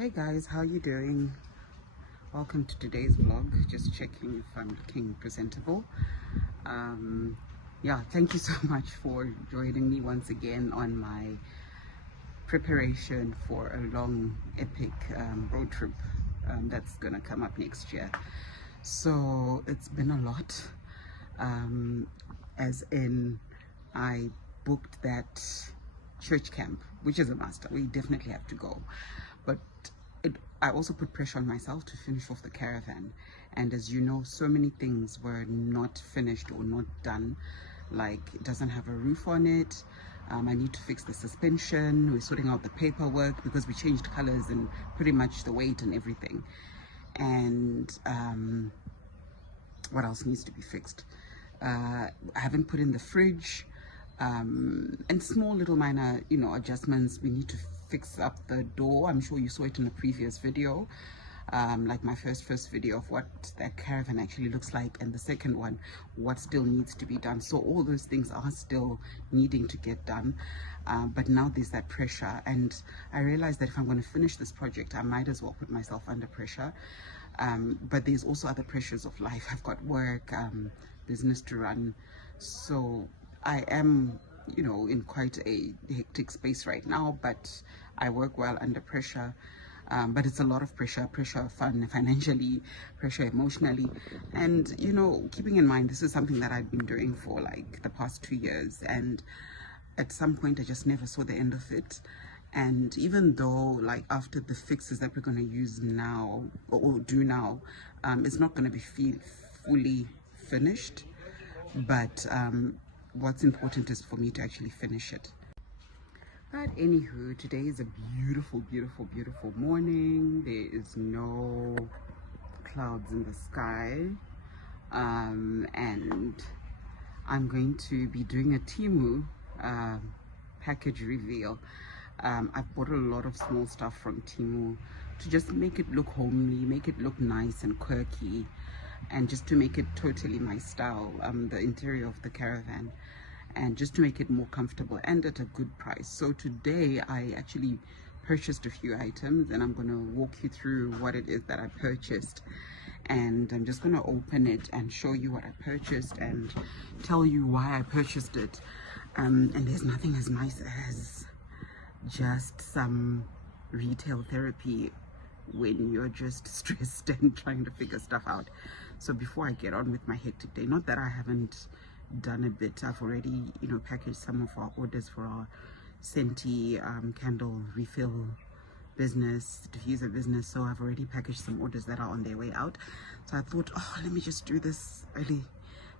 Hey guys, how you doing? Welcome to today's vlog. Just checking if I'm looking presentable. Yeah, thank you so much for joining me once again on my preparation for a long epic road trip that's gonna come up next year. So it's been a lot, as in I booked that church camp, which is a must. We definitely have to go, but I also put pressure on myself to finish off the caravan. And as you know, so many things were not finished or not done. Like, it doesn't have a roof on it. I need to fix the suspension. We're sorting out the paperwork because we changed colors and pretty much the weight and everything. And what else needs to be fixed? I haven't put in the fridge, and small little minor, adjustments. We need to fix up the door. I'm sure you saw it in a previous video, like my first video of what that caravan actually looks like, and the second one, what still needs to be done. So all those things are still needing to get done, but now there's that pressure, and I realized that if I'm going to finish this project, I might as well put myself under pressure. But there's also other pressures of life. I've got work, business to run, so I am in quite a hectic space right now, but I work well under pressure. But it's a lot of pressure financially, pressure emotionally, and keeping in mind this is something that I've been doing for like the past 2 years, and at some point I just never saw the end of it. And even though, like, after the fixes that we're going to use now or do now, it's not going to be fully finished, but what's important is for me to actually finish it. But anywho, today is a beautiful morning. There is no clouds in the sky, and I'm going to be doing a Temu package reveal. I've bought a lot of small stuff from Temu to just make it look homely, make it look nice and quirky, and just to make it totally my style, the interior of the caravan, and just to make it more comfortable and at a good price. So today I actually purchased a few items, and I'm going to walk you through what it is that I purchased, and I'm just going to open it and show you what I purchased and tell you why I purchased it. And there's nothing as nice as just some retail therapy when you're just stressed and trying to figure stuff out. So before I get on with my hectic day, not that I haven't done a bit, I've already packaged some of our orders for our Senti candle refill business, diffuser business. So I've already packaged some orders that are on their way out. So I thought, oh, let me just do this early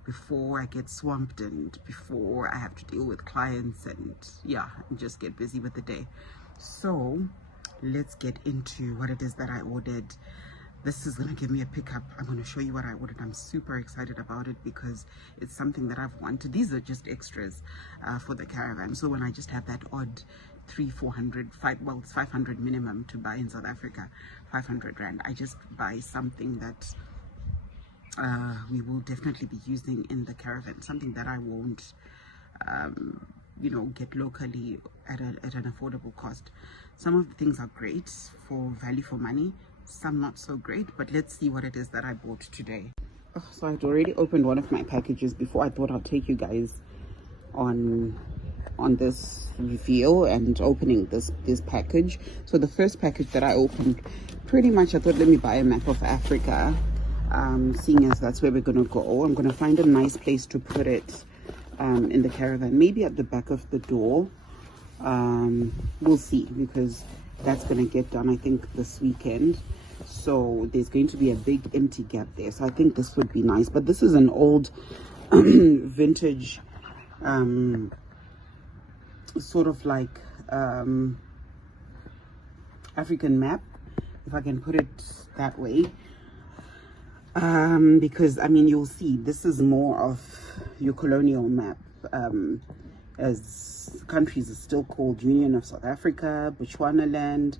before I get swamped and before I have to deal with clients and just get busy with the day. So let's get into what it is that I ordered. This is gonna give me a pickup. I'm gonna show you what I ordered. I'm super excited about it because it's something that I've wanted. These are just extras for the caravan. So when I just have that odd 300-400, well, it's 500 minimum to buy in South Africa, 500 rand, I just buy something that we will definitely be using in the caravan, something that I won't get locally at an affordable cost. Some of the things are great for value for money, some not so great, but let's see what it is that I bought today. So I'd already opened one of my packages before. I thought I'll take you guys on this reveal and opening this package. So the first package that I opened, pretty much I thought, let me buy a map of Africa, seeing as that's where we're gonna go. I'm gonna find a nice place to put it in the caravan, maybe at the back of the door. We'll see, because that's gonna get done I think this weekend, so there's going to be a big empty gap there. So I think this would be nice, but this is an old vintage sort of like African map, if I can put it that way, because I mean, you'll see this is more of your colonial map, as countries are still called Union of South Africa, Botswana land,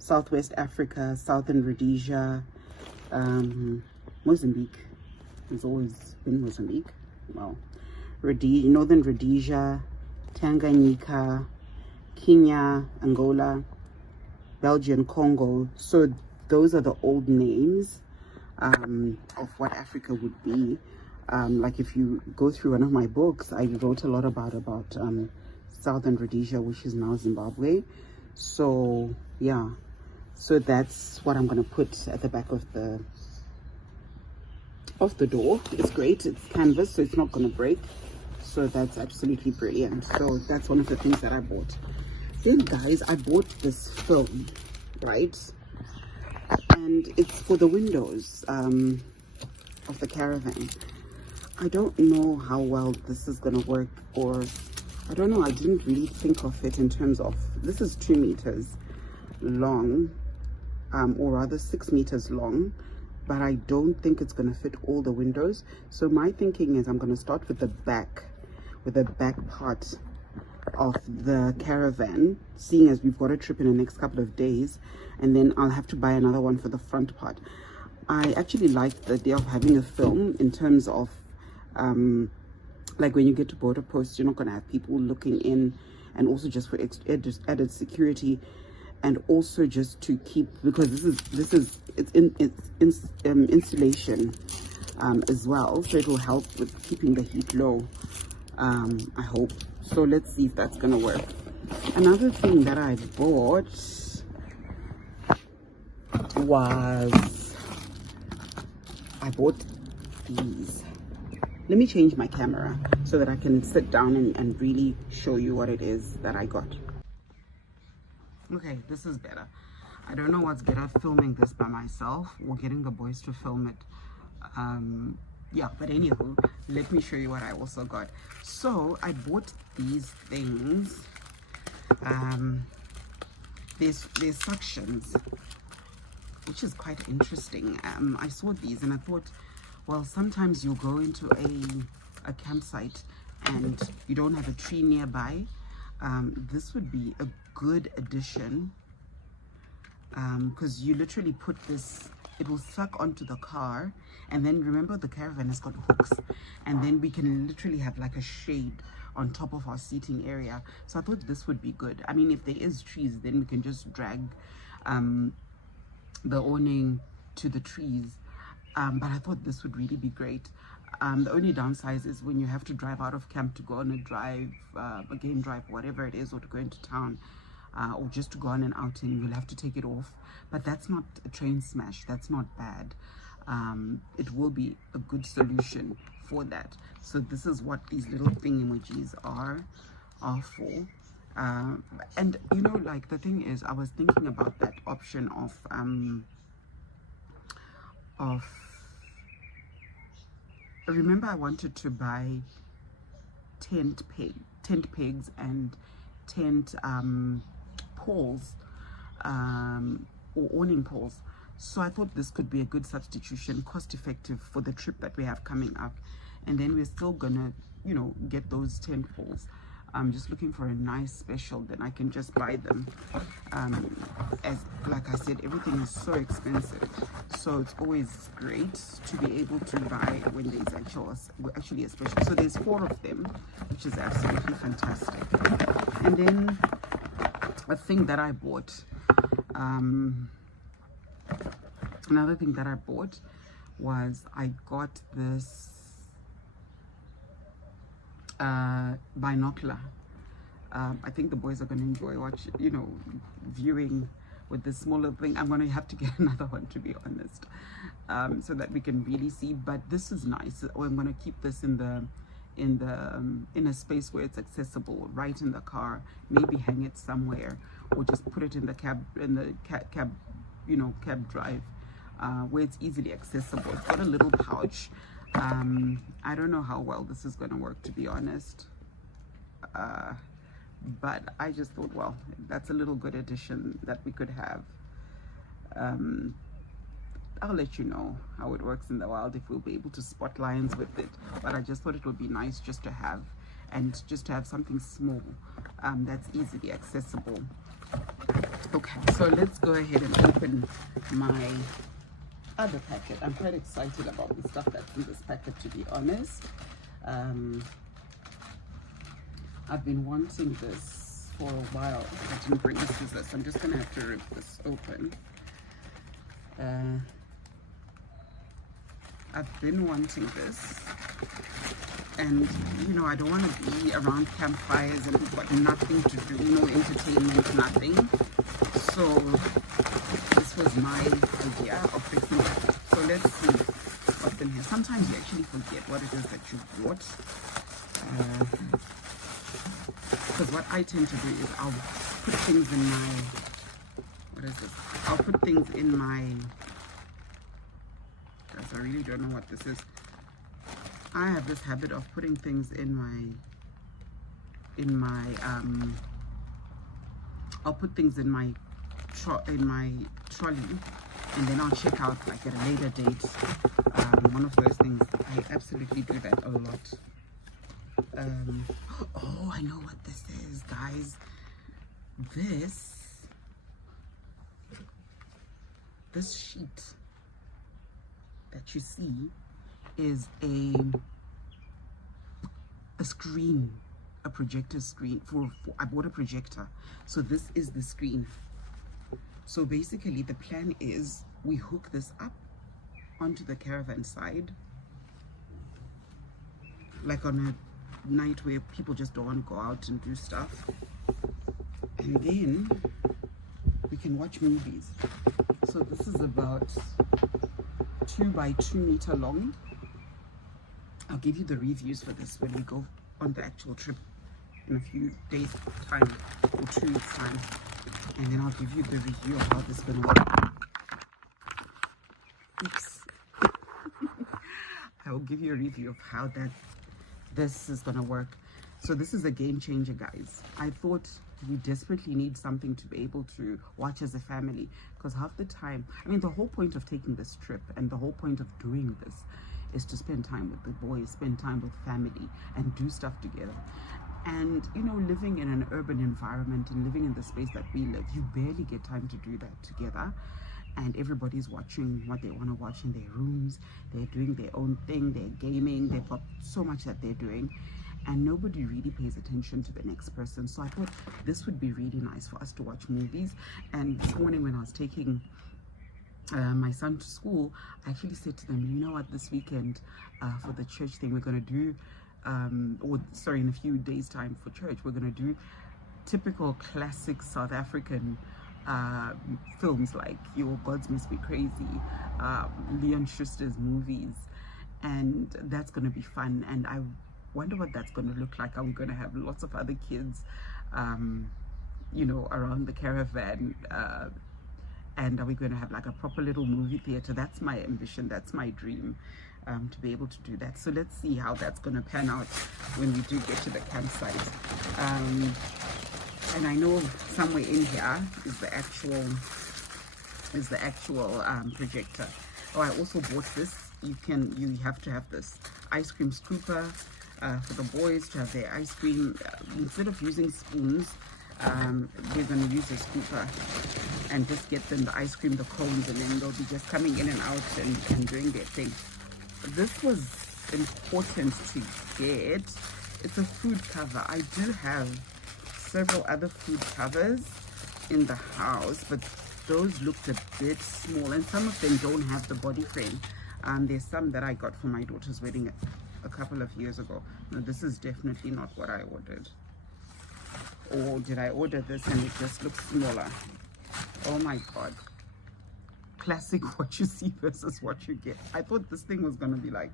Southwest Africa, Southern Rhodesia, Mozambique. It's always been Mozambique. Well, Northern Rhodesia, Tanganyika, Kenya, Angola, Belgian Congo. So those are the old names of what Africa would be. Like if you go through one of my books, I wrote a lot about Southern Rhodesia, which is now Zimbabwe. So yeah, so that's what I'm going to put at the back of the door. It's great, it's canvas, so it's not going to break. So that's absolutely brilliant. So that's one of the things that I bought. Then guys, I bought this film, right? And it's for the windows of the Caravan. I don't know how well this is going to work, or I don't know, I didn't really think of it in terms of, this is 2 meters long, or rather 6 meters long, but I don't think it's going to fit all the windows. So my thinking is I'm going to start with the back part of the Caravan, seeing as we've got a trip in the next couple of days, and then I'll have to buy another one for the front part. I actually like the idea of having a film in terms of like when you get to border posts, you're not going to have people looking in, and also just for added security, and also just to keep, because it's insulation as well, so it will help with keeping the heat low. I hope so. Let's see if that's gonna work. Another thing that I bought was these. Let me change my camera so that I can sit down and really show you what it is that I got. Okay, this is better. I don't know what's better, filming this by myself or getting the boys to film it. Yeah, but anywho, let me show you what I also got. So I bought these things. There's suctions, which is quite interesting. I saw these and I thought, well, sometimes you go into a campsite and you don't have a tree nearby. This would be a good addition, because you literally put this, it will suck onto the car, and then remember the Caravan has got hooks, and then we can literally have like a shade on top of our seating area. So I thought this would be good. I mean, if there is trees, then we can just drag the awning to the trees, but I thought this would really be great. The only downside is when you have to drive out of camp to go on a drive, a game drive, whatever it is, or to go into town, or just to go on an outing, you'll have to take it off. But that's not a train smash, that's not bad. It will be a good solution for that. So this is what these little thingamajiggies are for. And you know, like, the thing is, I was thinking about that option of remember I wanted to buy tent pegs and tent poles, or awning poles. So I thought this could be a good substitution, cost effective for the trip that we have coming up. And then we're still gonna, you know, get those tent poles. I'm just looking for a nice special, then I can just buy them. As like I said, everything is so expensive, so it's always great to be able to buy when there's actually a special. So there's 4 of them, which is absolutely fantastic. And then a thing that I bought, another thing that I bought was I got this binocular. I think the boys are going to enjoy viewing with this smaller thing. I'm going to have to get another one, to be honest, so that we can really see. But this is nice. I'm going to keep this in a space where it's accessible, right in the car. Maybe hang it somewhere, or just put it in the cab drive, where it's easily accessible. It's got a little pouch. I don't know how well this is going to work, to be honest, but I just thought, well, that's a little good addition that we could have. I'll let you know how it works in the wild, if we'll be able to spot lions with it, but I just thought it would be nice just to have, and just to have something small that's easily accessible. Okay, so let's go ahead and open my other packet. I'm quite excited about the stuff that's in this packet, to be honest. I've been wanting this for a while. I didn't bring this scissors. I'm just gonna have to rip this open. I've been wanting this, and you know, I don't want to be around campfires and we've got nothing to do, no entertainment, nothing. So this was my idea of fixing it. So let's see what's in here. Sometimes you actually forget what it is that you bought, because what I tend to do is I'll put things in my, what is this? I'll put things in my, guys, I really don't know what this is. I have this habit of putting things in my I'll put things in my trolley, and then I'll check out like at a later date. One of those things, I absolutely do that a lot. Oh, I know what this is, guys. This sheet that you see is a screen, a projector screen. I bought a projector, so this is the screen. So basically the plan is we hook this up onto the Caravan side, like on a night where people just don't want to go out and do stuff, and then we can watch movies. So this is about 2 by 2 meter long. I'll give you the reviews for this when we go on the actual trip in a few days time or 2 weeks time, and then I'll give you the review of how this is going to work. Oops. I will give you a review of how this is going to work. So this is a game changer, guys. I thought we desperately need something to be able to watch as a family, because half the time, I mean, the whole point of taking this trip and the whole point of doing this is to spend time with the boys, spend time with family, and do stuff together. And you know, living in an urban environment and living in the space that we live, you barely get time to do that together. And everybody's watching what they want to watch in their rooms. They're doing their own thing, they're gaming, they've got so much that they're doing, and nobody really pays attention to the next person. So I thought this would be really nice for us to watch movies. And this morning when I was taking my son to school, I actually said to them, you know what, this weekend for the church thing we're going to do, or sorry, in a few days time for church, we're going to do typical classic South African films like Your Gods Must Be Crazy, Leon Schuster's movies, and that's going to be fun. And I wonder what that's going to look like. Are we going to have lots of other kids you know, around the Caravan, and are we going to have like a proper little movie theater? That's my ambition, that's my dream, to be able to do that. So let's see how that's going to pan out when we do get to the campsite. And I know somewhere in here is the actual projector. Oh, I also bought this. You have to have this ice cream scooper for the boys to have their ice cream. Instead of using spoons, we're going to use a scooper and just get them the ice cream, the cones, and then they'll be just coming in and out and doing their thing. This was important to get. It's a food cover. I do have several other food covers in the house, but those looked a bit small, and some of them don't have the body frame. There's some that I got for my daughter's wedding a couple of years ago. No, this is definitely not what I ordered. Or did I order this and it just looks smaller? Oh my god. Classic what you see versus what you get. I thought this thing was going to be like,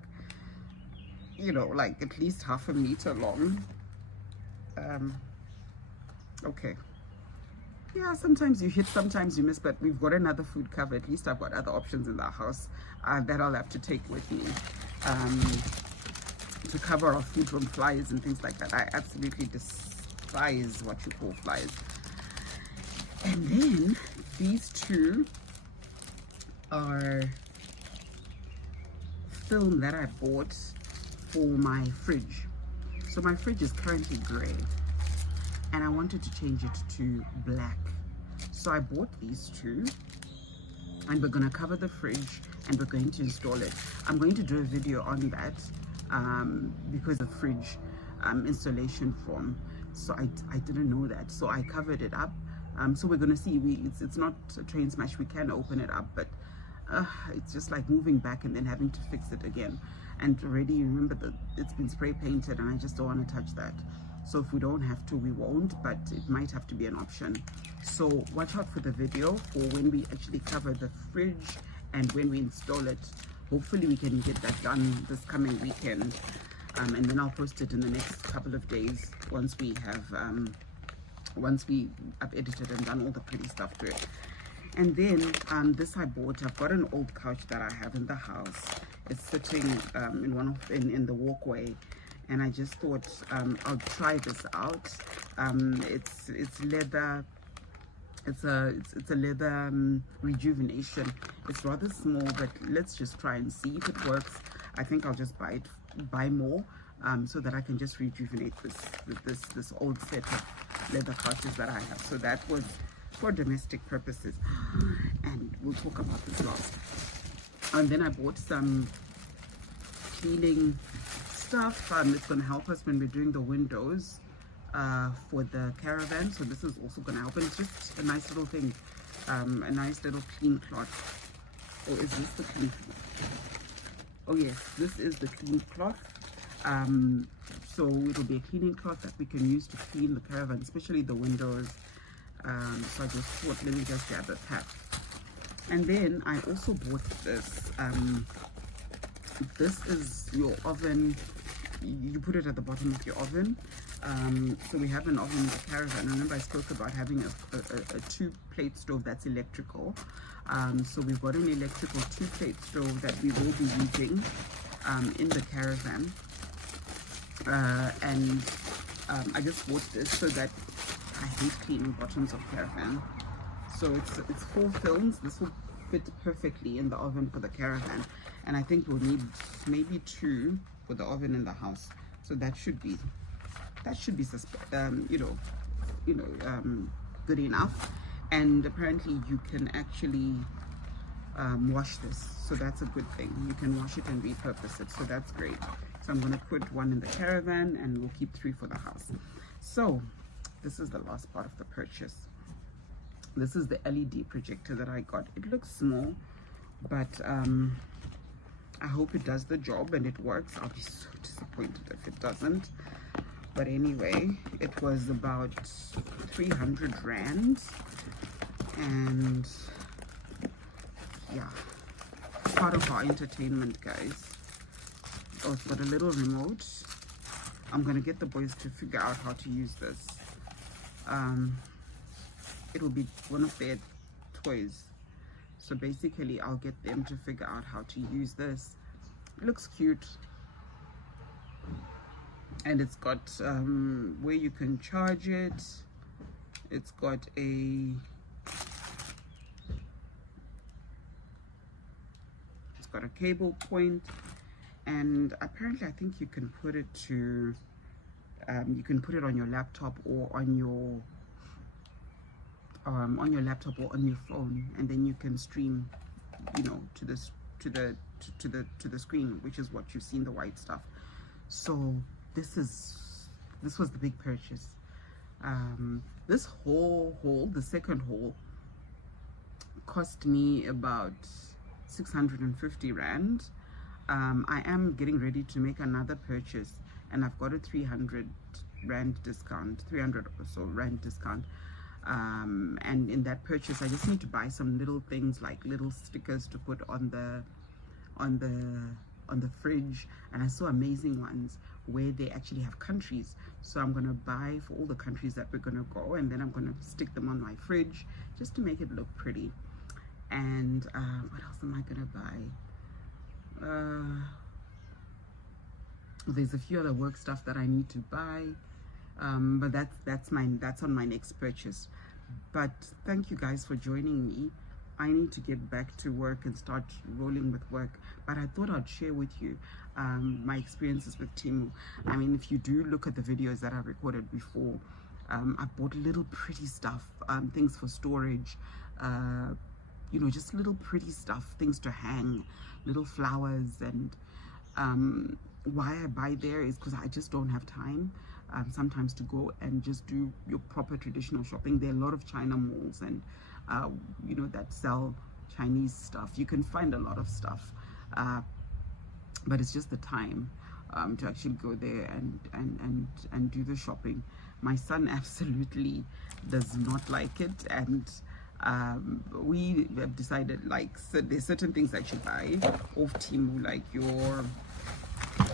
you know, like at least half a meter long. Okay. Yeah, sometimes you hit, sometimes you miss, but we've got another food cover. At least I've got other options in the house that I'll have to take with me to cover our food from flies and things like that. I absolutely despise what you call flies. And then these two are film that I bought for my fridge. So my fridge is currently gray, and I wanted to change it to black. So I bought these two, and we're going to cover the fridge and we're going to install it. I'm going to do a video on that because of fridge installation form, So I didn't know that, so I covered it up. So we're gonna see. It's not a train smash. We can open it up, but it's just like moving back and then having to fix it again. And already remember that it's been spray painted, and I just don't want to touch that. So if we don't have to, we won't, but it might have to be an option. So watch out for the video for when we actually cover the fridge and when we install it. Hopefully we can get that done this coming weekend, and then I'll post it in the next couple of days once we have I've edited and done all the pretty stuff to it. And then this I bought. I've got an old couch that I have in the house. It's sitting in the walkway, and I just thought I'll try this out. It's leather. It's a leather rejuvenation. It's rather small, but let's just try and see if it works. I think I'll just buy more so that I can just rejuvenate this old set of leather couches that I have. So that was for domestic purposes, and we'll talk about this last. And then I bought some cleaning stuff. It's going to help us when we're doing the windows for the Caravan. So this is also going to help, and it's just a nice little thing, a nice little clean cloth. Or is this the clean cloth? Oh yes, this is the clean cloth. So it'll be a cleaning cloth that we can use to clean the Caravan, especially the windows. So I just thought, let me just grab a pack. And then I also bought this. This is your oven. You put it at the bottom of your oven. So we have an oven in the Caravan. Remember I spoke about having a two-plate stove that's electrical. So we've got an electrical two-plate stove that we will be using in the Caravan. I just bought this so that I hate cleaning bottoms of Caravan. So it's 4 films. This will fit perfectly in the oven for the Caravan, and I think we'll need maybe 2 for the oven in the house. So that should be good enough. And apparently you can actually wash this, so that's a good thing. You can wash it and repurpose it, so that's great. So I'm going to put 1 in the Caravan, and we'll keep 3 for the house. So this is the last part of the purchase. This is the LED projector that I got. It looks small, but I hope it does the job and it works. I'll be so disappointed if it doesn't. But anyway, it was about 300 Rand. And yeah, part of our entertainment, guys. Oh, it's got a little remote. I'm gonna get the boys to figure out how to use this. It'll be one of their toys, so basically I'll get them to figure out how to use this. It looks cute, and it's got where you can charge it. It's got a cable point, and apparently I think you can put it to on your laptop or on your laptop or on your phone, and then you can stream, to the screen, which is what you see in the white stuff. So this was the big purchase. This whole haul, the second haul, cost me about 650 Rand. I am getting ready to make another purchase, and I've got a 300 Rand discount, 300 or so Rand discount. And in that purchase I just need to buy some little things, like little stickers to put on the fridge, and I saw amazing ones where they actually have countries. So I'm gonna buy for all the countries that we're gonna go, and then I'm gonna stick them on my fridge just to make it look pretty. And what else am I gonna buy? There's a few other work stuff that I need to buy, but that's on my next purchase. But thank you guys for joining me. I need to get back to work and start rolling with work, but I thought I'd share with you my experiences with Temu. I mean, if you do look at the videos that I recorded before, I bought little pretty stuff, things for storage, just little pretty stuff, things to hang, little flowers. And why I buy there is because I just don't have time. sometimes to go and just do your proper traditional shopping. There are a lot of China malls and you know, that sell Chinese stuff. You can find a lot of stuff, but it's just the time to actually go there and do the shopping. My son absolutely does not like it, and we have decided, like, so there's certain things that you buy off Temu,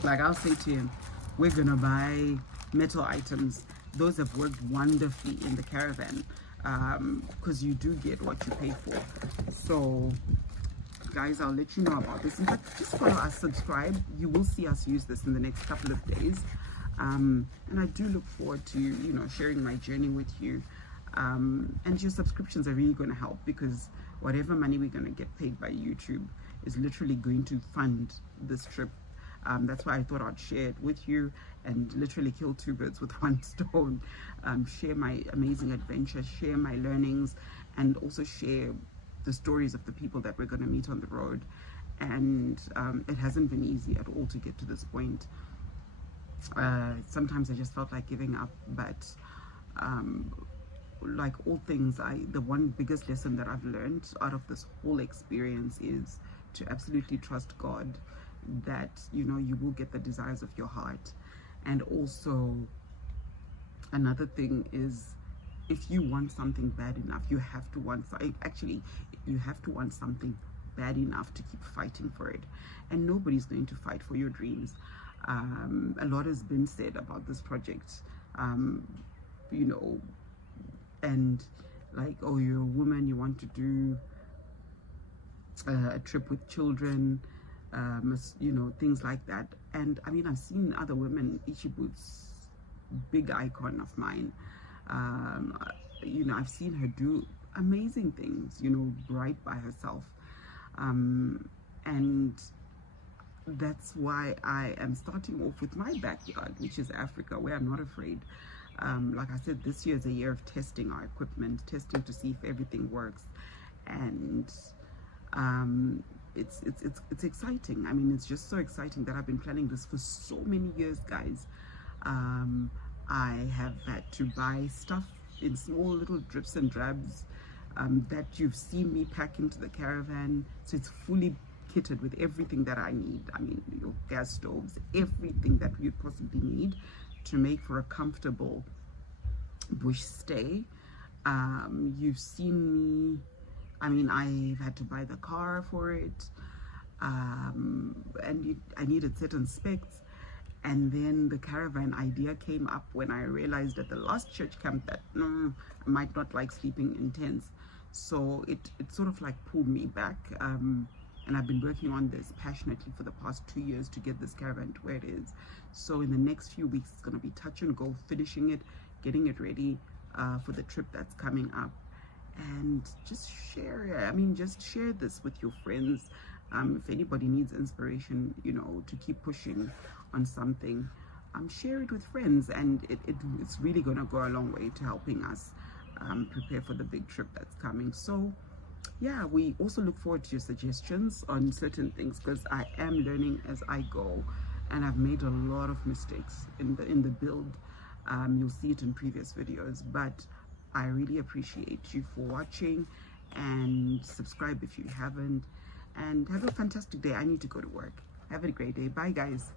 like I'll say to him, we're gonna buy metal items. Those have worked wonderfully in the Caravan, because you do get what you pay for. So guys, I'll let you know about this. In fact, just follow us, subscribe. You will see us use this in the next couple of days, and I do look forward to, you know, sharing my journey with you. And your subscriptions are really going to help, because whatever money we're going to get paid by YouTube is literally going to fund this trip. That's why I thought I'd share it with you and literally kill two birds with one stone. Share my amazing adventure, share my learnings, and also share the stories of the people that we're going to meet on the road. And it hasn't been easy at all to get to this point. Sometimes I just felt like giving up, but like all things, the one biggest lesson that I've learned out of this whole experience is to absolutely trust God, that, you know, you will get the desires of your heart. And also another thing is, if you want something bad enough, you have to want, actually you have to want something bad enough to keep fighting for it. And nobody's going to fight for your dreams. A lot has been said about this project, you know, and like, oh, you're a woman, you want to do a trip with children, you know, things like that. And I mean, I've seen other women, Ichibu's big icon of mine, you know, I've seen her do amazing things, you know, right by herself, and that's why I am starting off with my backyard, which is Africa, where I'm not afraid. Like I said, this year is a year of testing our equipment, testing to see if everything works, and it's exciting. I mean, it's just so exciting that I've been planning this for so many years, guys. I have had to buy stuff in small little drips and drabs that you've seen me pack into the Caravan, so it's fully kitted with everything that I need. I mean, your gas stoves, everything that you'd possibly need to make for a comfortable bush stay. You've seen me, I mean, I've had to buy the car for it, and I needed certain specs. And then the Caravan idea came up when I realized at the last church camp that I might not like sleeping in tents. So it sort of like pulled me back, and I've been working on this passionately for the past 2 years to get this Caravan to where it is. So in the next few weeks, it's going to be touch and go, finishing it, getting it ready for the trip that's coming up. And just share it. I mean, just share this with your friends. If anybody needs inspiration, you know, to keep pushing on something, share it with friends, and it's really going to go a long way to helping us prepare for the big trip that's coming. So yeah, we also look forward to your suggestions on certain things, because I am learning as I go, and I've made a lot of mistakes in the build. You'll see it in previous videos, but I really appreciate you for watching, and subscribe if you haven't, and have a fantastic day. I need to go to work. Have a great day. Bye, guys.